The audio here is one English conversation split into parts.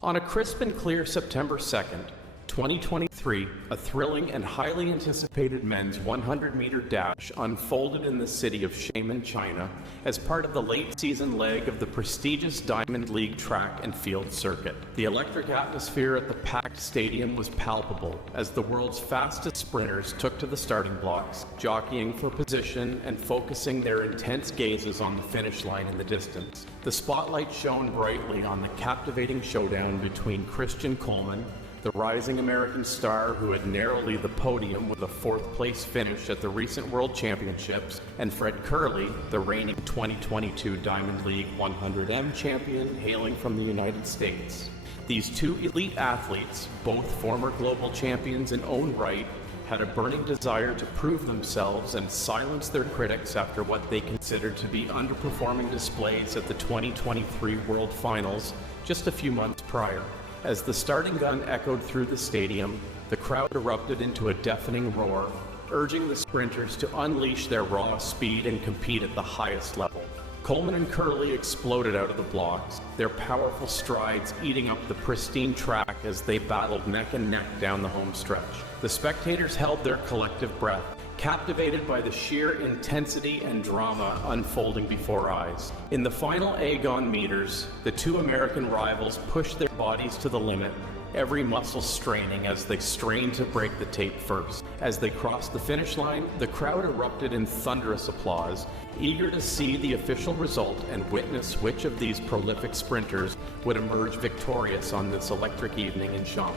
On a crisp and clear September 2nd, 2023, a thrilling and highly anticipated men's 100-meter dash unfolded in the city of Xiamen, China, as part of the late-season leg of the prestigious Diamond League track and field circuit. The electric atmosphere at the packed stadium was palpable as the world's fastest sprinters took to the starting blocks, jockeying for position and focusing their intense gazes on the finish line in the distance. The spotlight shone brightly on the captivating showdown between Kishane Thompson, the rising American star who had narrowly the podium with a fourth-place finish at the recent World Championships, and Fred Kerley, the reigning 2022 Diamond League 100M champion hailing from the United States. These two elite athletes, both former global champions in own right, had a burning desire to prove themselves and silence their critics after what they considered to be underperforming displays at the 2023 World Finals just a few months prior. As the starting gun echoed through the stadium, the crowd erupted into a deafening roar, urging the sprinters to unleash their raw speed and compete at the highest level. Coleman and Kerley exploded out of the blocks, their powerful strides eating up the pristine track as they battled neck and neck down the home stretch. The spectators held their collective breath, captivated by the sheer intensity and drama unfolding before eyes. In the final Agon meters, the two American rivals pushed their bodies to the limit, every muscle straining as they strained to break the tape first. As they crossed the finish line, the crowd erupted in thunderous applause, eager to see the official result and witness which of these prolific sprinters would emerge victorious on this electric evening in Xiamen.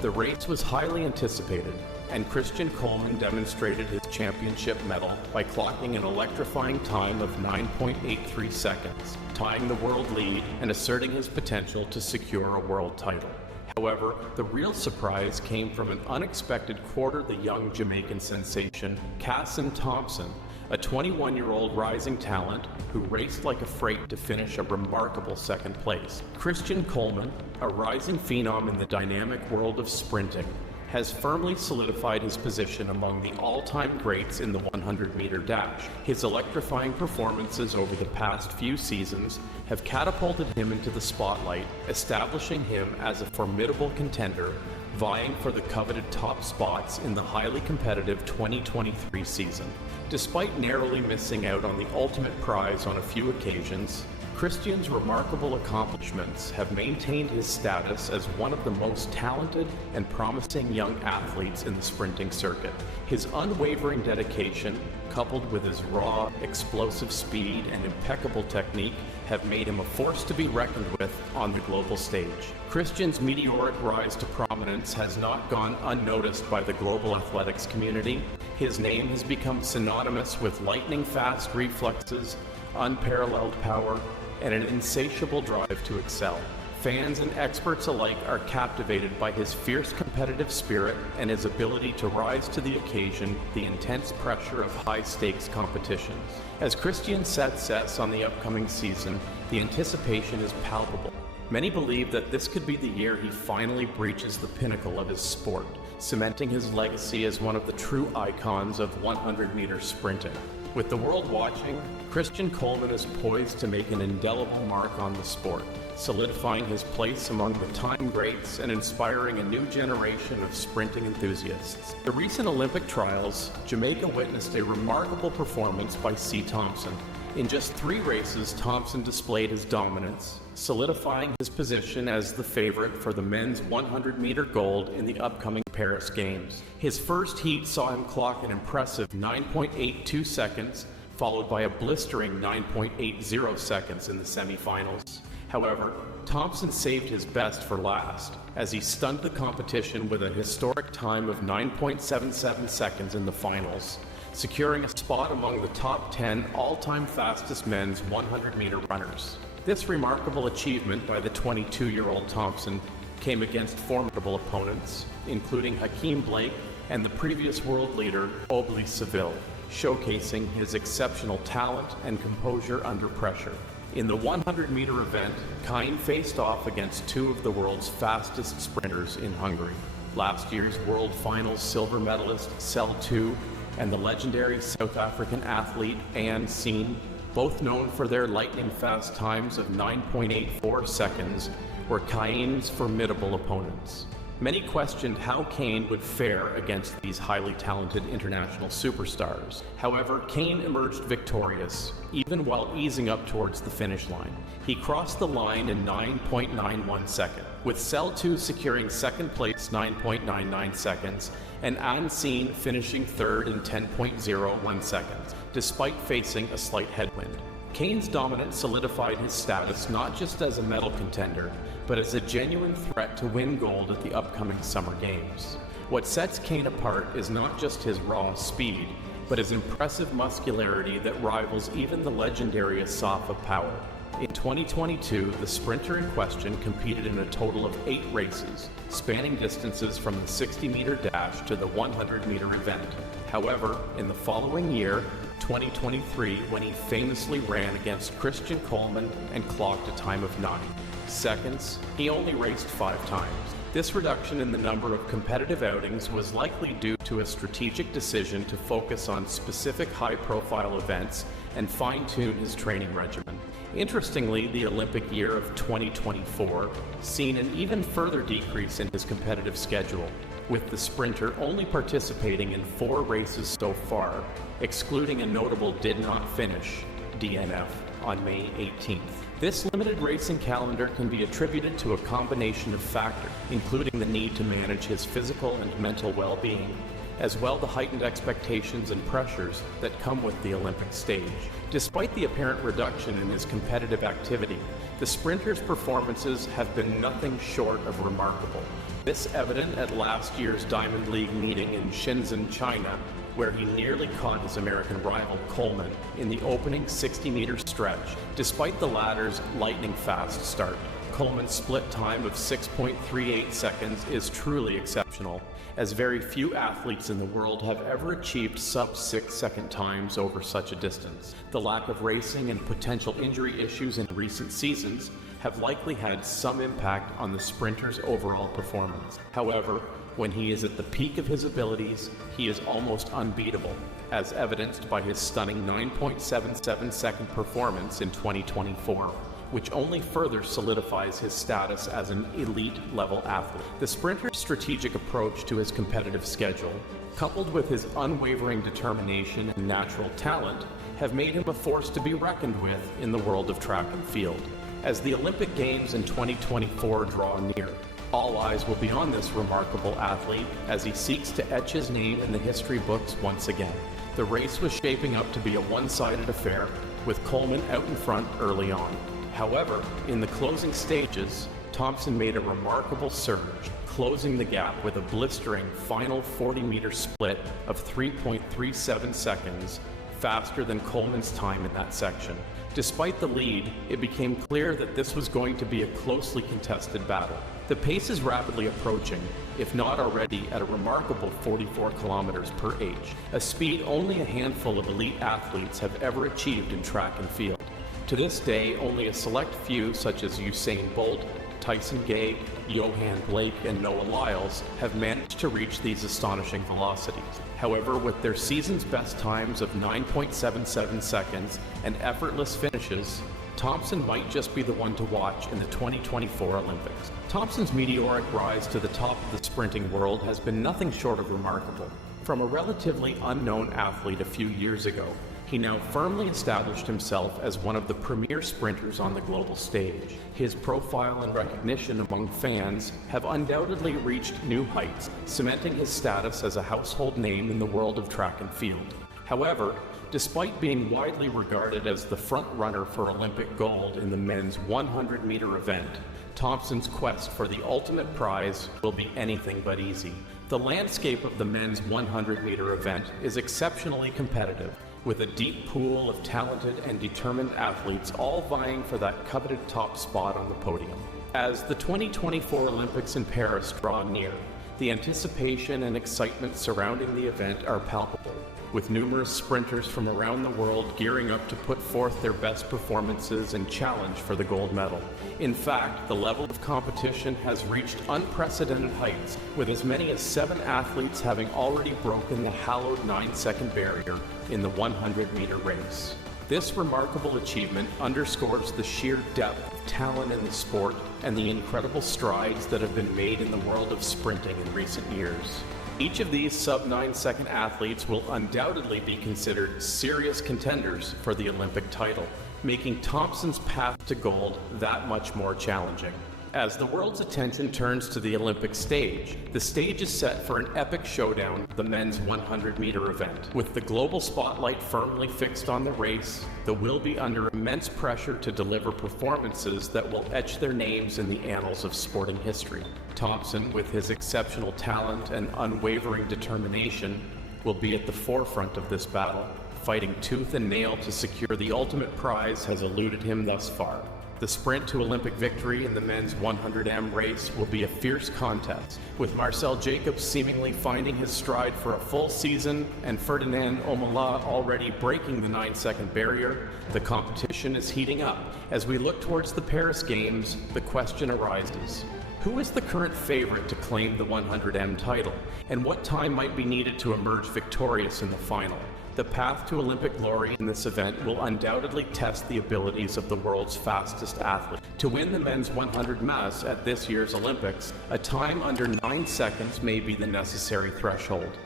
The race was highly anticipated, and Kishane Thompson demonstrated his championship medal by clocking an electrifying time of 9.83 seconds, tying the world lead and asserting his potential to secure a world title. However, the real surprise came from an unexpected quarter the young Jamaican sensation, Kishane Thompson, a 21-year-old rising talent who raced like a freight to finish a remarkable second place. Kishane Thompson, a rising phenom in the dynamic world of sprinting, has firmly solidified his position among the all-time greats in the 100-meter dash. His electrifying performances over the past few seasons have catapulted him into the spotlight, establishing him as a formidable contender, vying for the coveted top spots in the highly competitive 2023 season. Despite narrowly missing out on the ultimate prize on a few occasions, Kishane's remarkable accomplishments have maintained his status as one of the most talented and promising young athletes in the sprinting circuit. His unwavering dedication, coupled with his raw, explosive speed and impeccable technique, have made him a force to be reckoned with on the global stage. Kishane's meteoric rise to prominence has not gone unnoticed by the global athletics community. His name has become synonymous with lightning-fast reflexes, unparalleled power, and an insatiable drive to excel. Fans and experts alike are captivated by his fierce competitive spirit and his ability to rise to the occasion, the intense pressure of high-stakes competitions. As Kishane sets on the upcoming season, the anticipation is palpable. Many believe that this could be the year he finally breaches the pinnacle of his sport, cementing his legacy as one of the true icons of 100-meter sprinting. With the world watching, Kishane Thompson is poised to make an indelible mark on the sport, solidifying his place among the time greats and inspiring a new generation of sprinting enthusiasts. The recent Olympic trials, Jamaica witnessed a remarkable performance by Thompson. In just 3 races, Thompson displayed his dominance, solidifying his position as the favorite for the men's 100-meter gold in the upcoming Paris Games. His first heat saw him clock an impressive 9.82 seconds, followed by a blistering 9.80 seconds in the semifinals. However, Thompson saved his best for last, as he stunned the competition with a historic time of 9.77 seconds in the finals, securing a spot among the top 10 all-time fastest men's 100-meter runners. This remarkable achievement by the 22-year-old Thompson came against formidable opponents, including Hakeem Blake and the previous world leader, Obli Seville, showcasing his exceptional talent and composure under pressure. In the 100-meter event, Kishane faced off against 2 of the world's fastest sprinters in Hungary. Last year's World Finals silver medalist Cell 2 and the legendary South African athlete Anne Seen both known for their lightning-fast times of 9.84 seconds, were Kane's formidable opponents. Many questioned how Kane would fare against these highly talented international superstars. However, Kane emerged victorious, even while easing up towards the finish line. He crossed the line in 9.91 seconds, with Cell 2 securing second place 9.99 seconds, and Unseen finishing third in 10.01 seconds, despite facing a slight headwind. Kane's dominance solidified his status not just as a medal contender, but as a genuine threat to win gold at the upcoming Summer Games. What sets Kane apart is not just his raw speed, but his impressive muscularity that rivals even the legendary Asafa Power. In 2022, the sprinter in question competed in a total of 8 races, spanning distances from the 60-meter dash to the 100-meter event. However, in the following year, 2023, when he famously ran against Christian Coleman and clocked a time of 9 seconds, he only raced 5 times. This reduction in the number of competitive outings was likely due to a strategic decision to focus on specific high-profile events and fine-tune his training regimen. Interestingly, the Olympic year of 2024 seen an even further decrease in his competitive schedule, with the sprinter only participating in 4 races so far, excluding a notable did not finish, DNF, on May 18th. This limited racing calendar can be attributed to a combination of factors, including the need to manage his physical and mental well-being, as well as the heightened expectations and pressures that come with the Olympic stage. Despite the apparent reduction in his competitive activity, the sprinter's performances have been nothing short of remarkable. This evident at last year's Diamond League meeting in Shenzhen, China, where he nearly caught his American rival Coleman in the opening 60-meter stretch. Despite the latter's lightning-fast start, Coleman's split time of 6.38 seconds is truly exceptional, as very few athletes in the world have ever achieved sub-6-second times over such a distance. The lack of racing and potential injury issues in recent seasons have likely had some impact on the sprinter's overall performance. However, when he is at the peak of his abilities, he is almost unbeatable, as evidenced by his stunning 9.77 second performance in 2024, which only further solidifies his status as an elite-level athlete. The sprinter's strategic approach to his competitive schedule, coupled with his unwavering determination and natural talent, have made him a force to be reckoned with in the world of track and field. As the Olympic Games in 2024 draw near, all eyes will be on this remarkable athlete as he seeks to etch his name in the history books once again. The race was shaping up to be a one-sided affair, with Coleman out in front early on. However, in the closing stages, Thompson made a remarkable surge, closing the gap with a blistering final 40-meter split of 3.37 seconds, faster than Coleman's time in that section. Despite the lead, it became clear that this was going to be a closely contested battle. The pace is rapidly approaching, if not already at a remarkable 44 kilometers per h, a speed only a handful of elite athletes have ever achieved in track and field. To this day, only a select few such as Usain Bolt, Tyson Gay, Johan Blake, and Noah Lyles have managed to reach these astonishing velocities. However, with their season's best times of 9.77 seconds and effortless finishes, Thompson might just be the one to watch in the 2024 Olympics. Thompson's meteoric rise to the top of the sprinting world has been nothing short of remarkable. From a relatively unknown athlete a few years ago, he now firmly established himself as one of the premier sprinters on the global stage. His profile and recognition among fans have undoubtedly reached new heights, cementing his status as a household name in the world of track and field. However, despite being widely regarded as the front-runner for Olympic gold in the men's 100-meter event, Thompson's quest for the ultimate prize will be anything but easy. The landscape of the men's 100-meter event is exceptionally competitive, with a deep pool of talented and determined athletes all vying for that coveted top spot on the podium. As the 2024 Olympics in Paris draw near, the anticipation and excitement surrounding the event are palpable, with numerous sprinters from around the world gearing up to put forth their best performances and challenge for the gold medal. In fact, the level of competition has reached unprecedented heights, with as many as 7 athletes having already broken the hallowed 9-second barrier in the 100-meter race. This remarkable achievement underscores the sheer depth of talent in the sport and the incredible strides that have been made in the world of sprinting in recent years. Each of these sub-9 second athletes will undoubtedly be considered serious contenders for the Olympic title, making Thompson's path to gold that much more challenging. As the world's attention turns to the Olympic stage, the stage is set for an epic showdown, the men's 100-meter event. With the global spotlight firmly fixed on the race, they will be under immense pressure to deliver performances that will etch their names in the annals of sporting history. Thompson, with his exceptional talent and unwavering determination, will be at the forefront of this battle. Fighting tooth and nail to secure the ultimate prize has eluded him thus far. The sprint to Olympic victory in the men's 100m race will be a fierce contest, with Marcel Jacobs seemingly finding his stride for a full season and Ferdinand Omola already breaking the 9-second barrier. The competition is heating up. As we look towards the Paris Games, the question arises: who is the current favorite to claim the 100m title, and what time might be needed to emerge victorious in the final? The path to Olympic glory in this event will undoubtedly test the abilities of the world's fastest athlete. To win the men's 100 mass at this year's Olympics, a time under 9 seconds may be the necessary threshold.